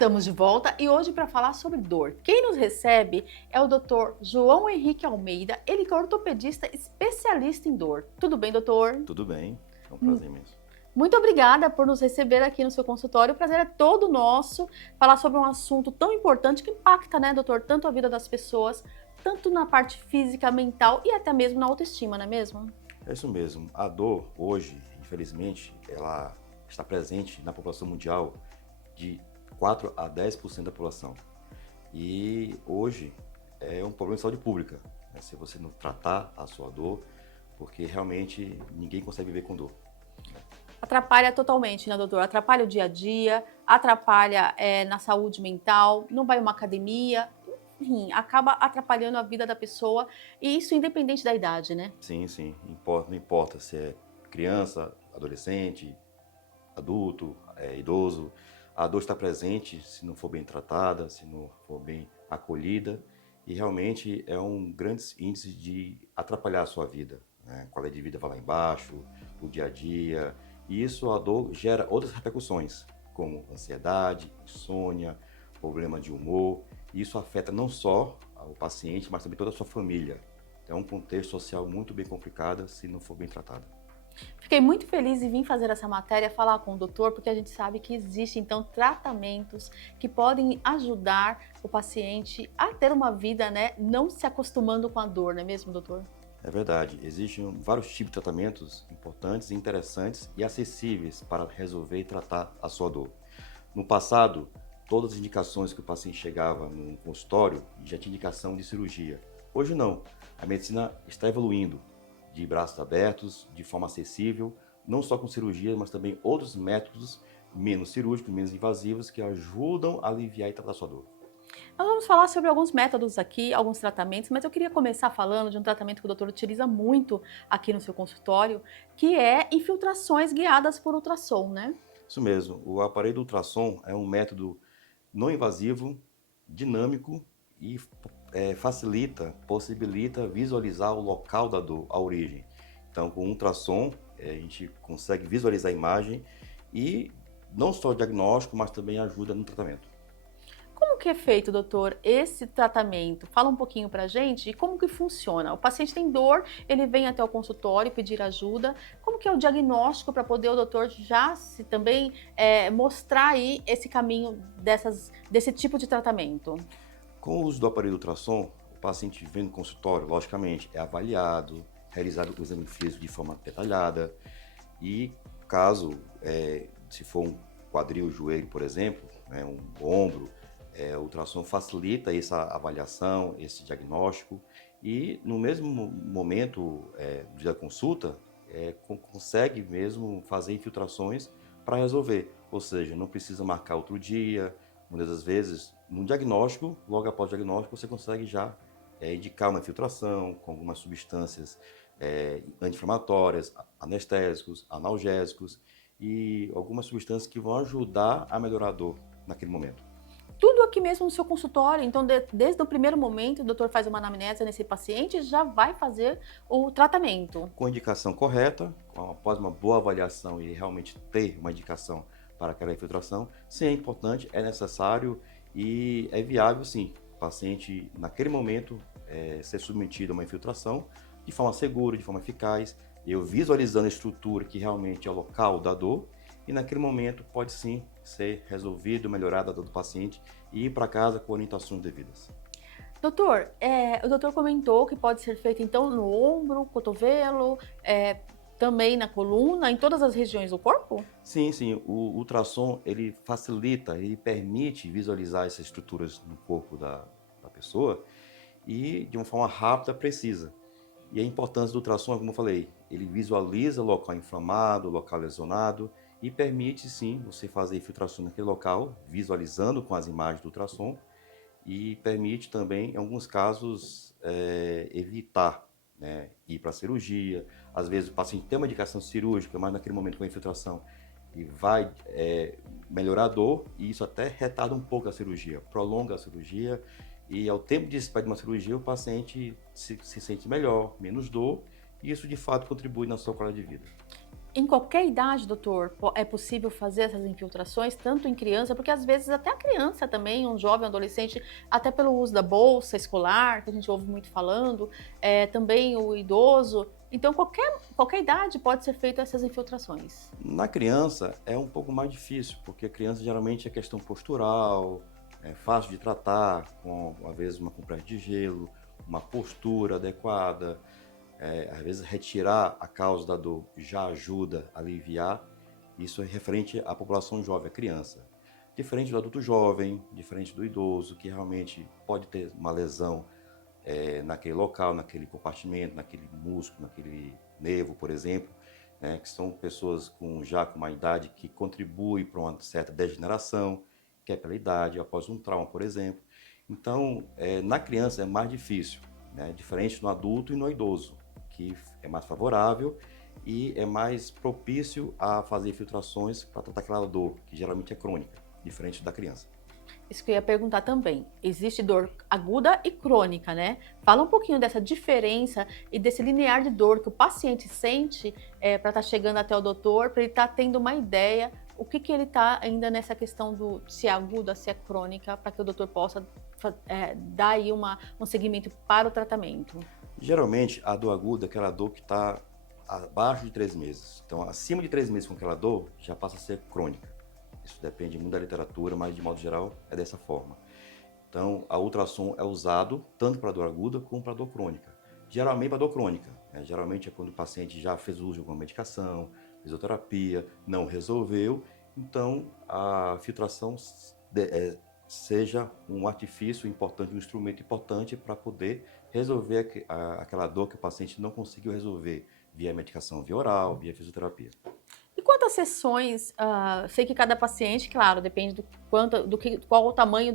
Estamos de volta e hoje para falar sobre dor. Quem nos recebe é o Dr. João Henrique Almeida, ele que é ortopedista especialista em dor. Tudo bem, doutor? Tudo bem, é um prazer imenso. Muito obrigada por nos receber aqui no seu consultório. O prazer é todo nosso falar sobre um assunto tão importante que impacta, né, doutor, tanto a vida das pessoas, tanto na parte física, mental e até mesmo na autoestima, não é mesmo? É isso mesmo, a dor hoje, infelizmente, ela está presente na população mundial de 4 a 10% da população. E hoje é um problema de saúde pública, né, se você não tratar a sua dor, porque realmente ninguém consegue viver com dor. Atrapalha totalmente, né, doutor? Atrapalha o dia a dia, atrapalha na saúde mental, não vai a uma academia, enfim, acaba atrapalhando a vida da pessoa e isso independente da idade, né? Sim, sim, não importa se é criança, adolescente, adulto, idoso, a dor está presente se não for bem tratada, se não for bem acolhida, e realmente é um grande índice de atrapalhar a sua vida, né? A qualidade de vida vai lá embaixo, o dia a dia, e isso a dor gera outras repercussões, como ansiedade, insônia, problema de humor, e isso afeta não só o paciente, mas também toda a sua família. É um contexto social muito bem complicado se não for bem tratado. Fiquei muito feliz em vir fazer essa matéria, falar com o doutor, porque a gente sabe que existem, então, tratamentos que podem ajudar o paciente a ter uma vida, né, não se acostumando com a dor, não é mesmo, doutor? É verdade, existem vários tipos de tratamentos importantes, interessantes e acessíveis para resolver e tratar a sua dor. No passado, todas as indicações que o paciente chegava no consultório já tinha indicação de cirurgia. Hoje não, a medicina está evoluindo de braços abertos, de forma acessível, não só com cirurgia, mas também outros métodos menos cirúrgicos, menos invasivos, que ajudam a aliviar e tratar a sua dor. Nós vamos falar sobre alguns métodos aqui, alguns tratamentos, mas eu queria começar falando de um tratamento que o doutor utiliza muito aqui no seu consultório, que é infiltrações guiadas por ultrassom, né? Isso mesmo, o aparelho do ultrassom é um método não invasivo, dinâmico e possibilita visualizar o local da dor, a origem. Então, com o ultrassom, a gente consegue visualizar a imagem e não só o diagnóstico, mas também ajuda no tratamento. Como que é feito, doutor, esse tratamento? Fala um pouquinho pra gente e como que funciona. O paciente tem dor, ele vem até o consultório pedir ajuda. Como que é o diagnóstico para poder o doutor já se também mostrar aí esse caminho desse tipo de tratamento? Com o uso do aparelho ultrassom, o paciente vem no consultório, logicamente, é avaliado, realizado o exame físico de forma detalhada e caso, se for um quadril, joelho, por exemplo, né, um ombro, o ultrassom facilita essa avaliação, esse diagnóstico e no mesmo momento da consulta, consegue mesmo fazer infiltrações para resolver, ou seja, não precisa marcar outro dia, muitas das vezes, no diagnóstico, logo após o diagnóstico, você consegue já indicar uma infiltração com algumas substâncias anti-inflamatórias, anestésicos, analgésicos e algumas substâncias que vão ajudar a melhorar a dor naquele momento. Tudo aqui mesmo no seu consultório. Então, desde o primeiro momento, o doutor faz uma anamnese nesse paciente e já vai fazer o tratamento. Com a indicação correta, após uma boa avaliação e realmente ter uma indicação para aquela infiltração, sim, é importante, é necessário e é viável, sim, o paciente, naquele momento, ser submetido a uma infiltração de forma segura, de forma eficaz, eu visualizando a estrutura que realmente é o local da dor, e naquele momento pode sim ser resolvido, melhorada a dor do paciente e ir para casa com orientações devidas. Doutor, o doutor comentou que pode ser feito então no ombro, cotovelo, também na coluna, em todas as regiões do corpo? Sim, sim, o ultrassom ele facilita, ele permite visualizar essas estruturas no corpo da pessoa e de uma forma rápida, precisa. E a importância do ultrassom, como eu falei, ele visualiza o local inflamado, o local lesionado e permite sim você fazer infiltração naquele local, visualizando com as imagens do ultrassom e permite também, em alguns casos, evitar, né, ir para a cirurgia. Às vezes o paciente tem uma indicação cirúrgica, mas naquele momento com a infiltração e vai melhorar a dor e isso até retarda um pouco a cirurgia, prolonga a cirurgia e ao tempo de espera de uma cirurgia o paciente se sente melhor, menos dor e isso de fato contribui na sua qualidade de vida. Em qualquer idade, doutor, é possível fazer essas infiltrações, tanto em criança, porque às vezes até a criança também, um jovem, um adolescente, até pelo uso da bolsa escolar, que a gente ouve muito falando, também o idoso. Então, qualquer idade pode ser feita essas infiltrações. Na criança é um pouco mais difícil, porque a criança geralmente é questão postural, é fácil de tratar, com às vezes uma compressa de gelo, uma postura adequada. Às vezes retirar a causa da dor já ajuda a aliviar. Isso é referente à população jovem, à criança. Diferente do adulto jovem, diferente do idoso, que realmente pode ter uma lesão naquele local, naquele compartimento, naquele músculo, naquele nervo, por exemplo, né, que são pessoas já com uma idade que contribui para uma certa degeneração, que é pela idade, após um trauma, por exemplo. Então, na criança é mais difícil, né, diferente no adulto e no idoso, que é mais favorável e é mais propício a fazer infiltrações para tratar aquela dor, que geralmente é crônica, diferente da criança. Isso que eu ia perguntar também. Existe dor aguda e crônica, né? Fala um pouquinho dessa diferença e desse linear de dor que o paciente sente para estar chegando até o doutor, para ele estar tendo uma ideia o que ele está ainda nessa questão do se é aguda, se é crônica, para que o doutor possa dar aí um segmento para o tratamento. Geralmente, a dor aguda é aquela dor que está abaixo de 3 meses. Então, acima de 3 meses com aquela dor, já passa a ser crônica. Isso depende muito da literatura, mas de modo geral é dessa forma. Então, a ultrassom é usado tanto para dor aguda como para dor crônica. Geralmente para dor crônica, né? Geralmente é quando o paciente já fez uso de alguma medicação, fisioterapia, não resolveu, então a filtração seja um artifício importante, um instrumento importante para poder resolver aquela dor que o paciente não conseguiu resolver via medicação via oral, via fisioterapia. E quantas sessões, sei que cada paciente, claro, depende qual o tamanho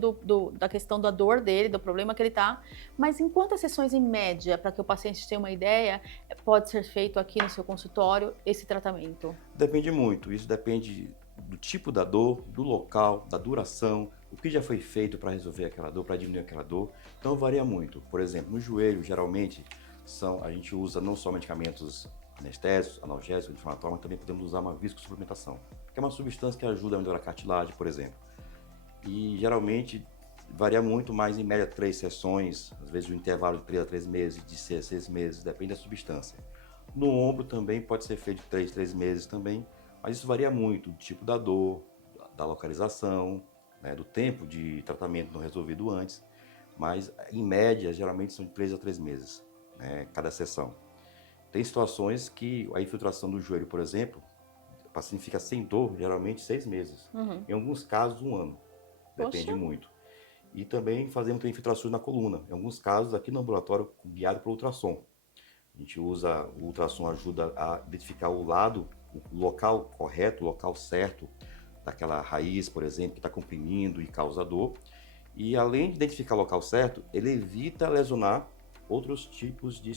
da questão da dor dele, do problema que ele está, mas em quantas sessões em média, para que o paciente tenha uma ideia, pode ser feito aqui no seu consultório esse tratamento? Depende muito, isso depende do tipo da dor, do local, da duração, o que já foi feito para resolver aquela dor, para diminuir aquela dor. Então varia muito. Por exemplo, no joelho, geralmente, a gente usa não só medicamentos anestésicos, analgésicos, anti-inflamatórios, mas também podemos usar uma viscosuplementação, que é uma substância que ajuda a melhorar a cartilagem, por exemplo. E geralmente varia muito, mais em média 3 sessões, às vezes um intervalo de 3 a 3 meses, de 6 a 6 meses, depende da substância. No ombro também pode ser feito de 3 a 3 meses também, mas isso varia muito do tipo da dor, da localização, né, do tempo de tratamento não resolvido antes, mas em média geralmente são de 3 a 3 meses, né, cada sessão. Tem situações que a infiltração do joelho, por exemplo, o paciente fica sem dor geralmente 6 meses, em alguns casos 1 ano, depende Poxa. muito. E também fazemos infiltrações na coluna, em alguns casos aqui no ambulatório guiado pelo ultrassom. A gente usa, o ultrassom ajuda a identificar o local correto, o local certo daquela raiz, por exemplo, que está comprimindo e causa dor. E além de identificar o local certo, ele evita lesionar outros tipos de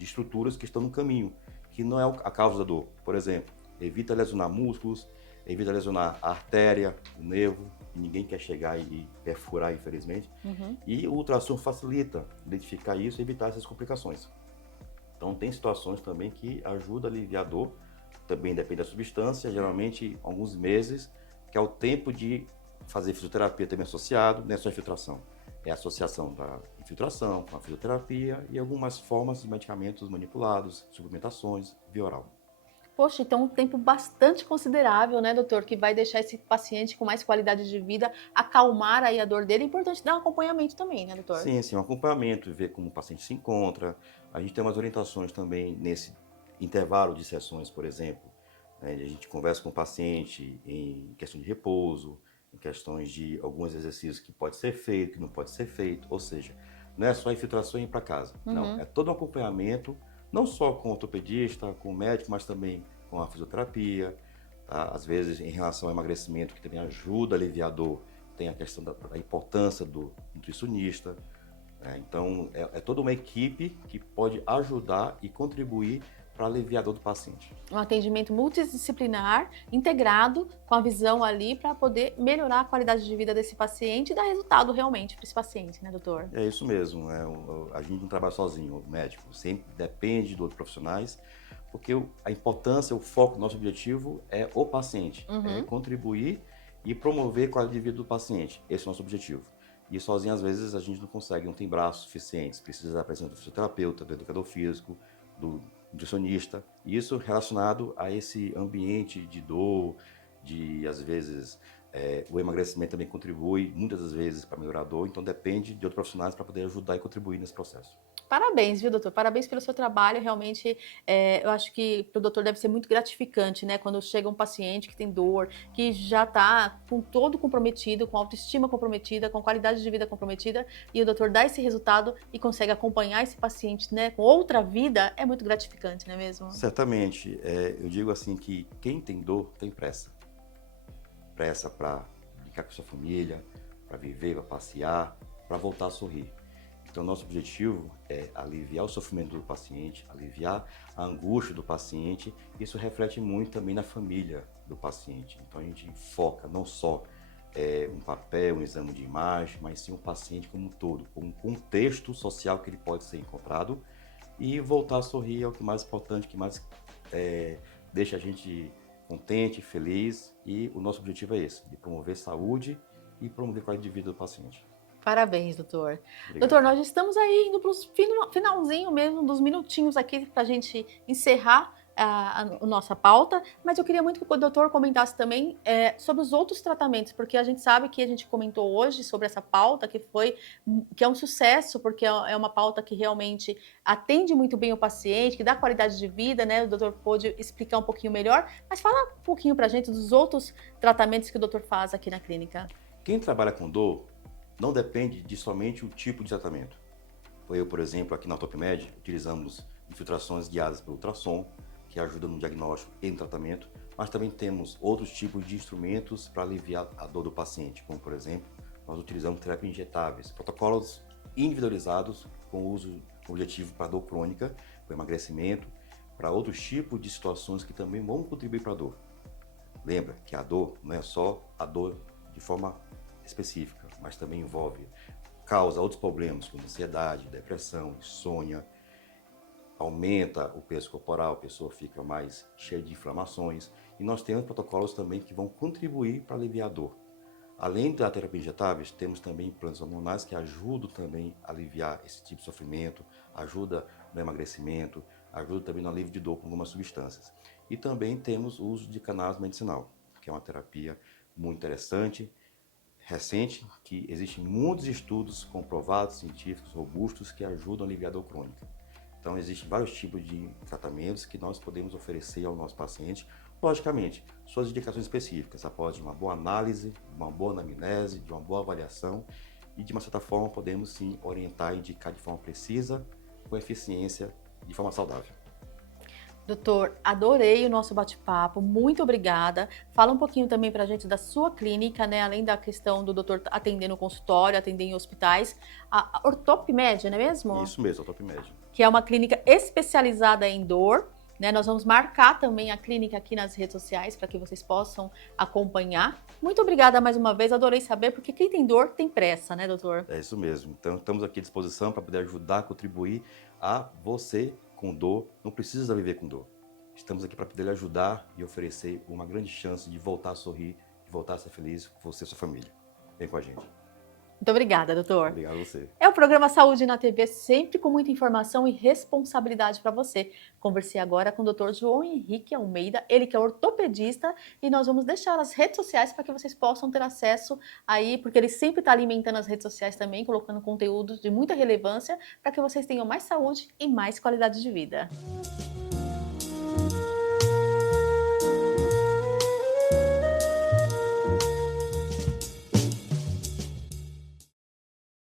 estruturas que estão no caminho, que não é a causa da dor. Por exemplo, evita lesionar músculos, evita lesionar a artéria, o nervo, que ninguém quer chegar e perfurar, infelizmente. E o ultrassom facilita identificar isso e evitar essas complicações. Então tem situações também que ajuda a aliviar a dor, também depende da substância, geralmente alguns meses, que é o tempo de fazer fisioterapia também associado, não é só infiltração. É a associação da infiltração com a fisioterapia e algumas formas de medicamentos manipulados, suplementações, via oral. Poxa, então um tempo bastante considerável, né, doutor, que vai deixar esse paciente com mais qualidade de vida, acalmar aí a dor dele. É importante dar um acompanhamento também, né, doutor? Sim, sim, um acompanhamento, ver como o paciente se encontra. A gente tem umas orientações também nesse intervalo de sessões, por exemplo, né, a gente conversa com o paciente em questão de repouso, em questões de alguns exercícios que pode ser feito, que não pode ser feito, ou seja, não é só infiltração e ir para casa, não, é todo um acompanhamento, não só com o ortopedista, com o médico, mas também com a fisioterapia, tá? Às vezes em relação ao emagrecimento, que também ajuda a aliviar a dor, tem a questão da importância do nutricionista, né? Então é toda uma equipe que pode ajudar e contribuir para aliviar a dor do paciente. Um atendimento multidisciplinar, integrado, com a visão ali para poder melhorar a qualidade de vida desse paciente e dar resultado realmente para esse paciente, né, doutor? É isso mesmo, a gente não trabalha sozinho, o médico sempre depende de outros profissionais, porque a importância, o foco, nosso objetivo é o paciente, é contribuir e promover a qualidade de vida do paciente, esse é o nosso objetivo. E sozinho, às vezes, a gente não consegue, não tem braços suficientes, precisa da presença do fisioterapeuta, do educador físico, do nutricionista, e isso relacionado a esse ambiente de dor, às vezes, o emagrecimento também contribui, muitas das vezes, para melhorar a dor, então depende de outros profissionais para poder ajudar e contribuir nesse processo. Parabéns, viu, doutor? Parabéns pelo seu trabalho. Realmente, eu acho que para o doutor deve ser muito gratificante, né? Quando chega um paciente que tem dor, que já está com todo comprometido, com autoestima comprometida, com qualidade de vida comprometida, e o doutor dá esse resultado e consegue acompanhar esse paciente, né, com outra vida, é muito gratificante, não é mesmo? Certamente, eu digo assim que quem tem dor tem pressa. Pressa para brincar com sua família, para viver, para passear, para voltar a sorrir. Então, nosso objetivo é aliviar o sofrimento do paciente, aliviar a angústia do paciente. Isso reflete muito também na família do paciente. Então, a gente foca não só um papel, um exame de imagem, mas sim o paciente como um todo, como um contexto social que ele pode ser encontrado. E voltar a sorrir é o que mais importante, que mais deixa a gente contente, feliz. E o nosso objetivo é esse, de promover saúde e promover a qualidade de vida do paciente. Parabéns, doutor. Obrigado. Doutor, nós estamos aí indo para o finalzinho mesmo, dos minutinhos aqui para a gente encerrar a nossa pauta, mas eu queria muito que o doutor comentasse também sobre os outros tratamentos, porque a gente sabe que a gente comentou hoje sobre essa pauta, que é um sucesso, porque é uma pauta que realmente atende muito bem o paciente, que dá qualidade de vida, né? O doutor pôde explicar um pouquinho melhor, mas fala um pouquinho para a gente dos outros tratamentos que o doutor faz aqui na clínica. Quem trabalha com dor não depende de somente o tipo de tratamento. Eu, por exemplo, aqui na TopMed, utilizamos infiltrações guiadas pelo ultrassom, que ajudam no diagnóstico e no tratamento, mas também temos outros tipos de instrumentos para aliviar a dor do paciente, como, por exemplo, nós utilizamos terapias injetáveis, protocolos individualizados com uso objetivo para dor crônica, para emagrecimento, para outros tipos de situações que também vão contribuir para a dor. Lembra que a dor não é só a dor de forma específica, mas também causa outros problemas como ansiedade, depressão, insônia, aumenta o peso corporal, a pessoa fica mais cheia de inflamações, e nós temos protocolos também que vão contribuir para aliviar a dor. Além da terapia injetáveis, temos também implantes hormonais que ajudam também a aliviar esse tipo de sofrimento, ajuda no emagrecimento, ajuda também no alívio de dor com algumas substâncias. E também temos o uso de cannabis medicinal, que é uma terapia muito interessante, recente, que existem muitos estudos comprovados, científicos, robustos, que ajudam a aliviar a dor crônica. Então, existem vários tipos de tratamentos que nós podemos oferecer ao nosso paciente, logicamente, suas indicações específicas, após uma boa análise, uma boa anamnese, de uma boa avaliação, e de uma certa forma podemos sim orientar e indicar de forma precisa, com eficiência, de forma saudável. Doutor, adorei o nosso bate-papo, muito obrigada. Fala um pouquinho também pra gente da sua clínica, né? Além da questão do doutor atender no consultório, atender em hospitais. A OrtopMed, não é mesmo? Isso mesmo, a TopMed. Que é uma clínica especializada em dor, né? Nós vamos marcar também a clínica aqui nas redes sociais para que vocês possam acompanhar. Muito obrigada mais uma vez, adorei saber, porque quem tem dor tem pressa, né, doutor? É isso mesmo. Então, estamos aqui à disposição para poder ajudar, contribuir a você com dor, não precisa viver com dor. Estamos aqui para poder lhe ajudar e oferecer uma grande chance de voltar a sorrir, de voltar a ser feliz com você e sua família. Vem com a gente. Muito obrigada, doutor. Obrigado a você. É o programa Saúde na TV, sempre com muita informação e responsabilidade para você. Conversei agora com o Dr. João Henrique Almeida, ele que é ortopedista, e nós vamos deixar as redes sociais para que vocês possam ter acesso aí, porque ele sempre está alimentando as redes sociais também, colocando conteúdos de muita relevância para que vocês tenham mais saúde e mais qualidade de vida.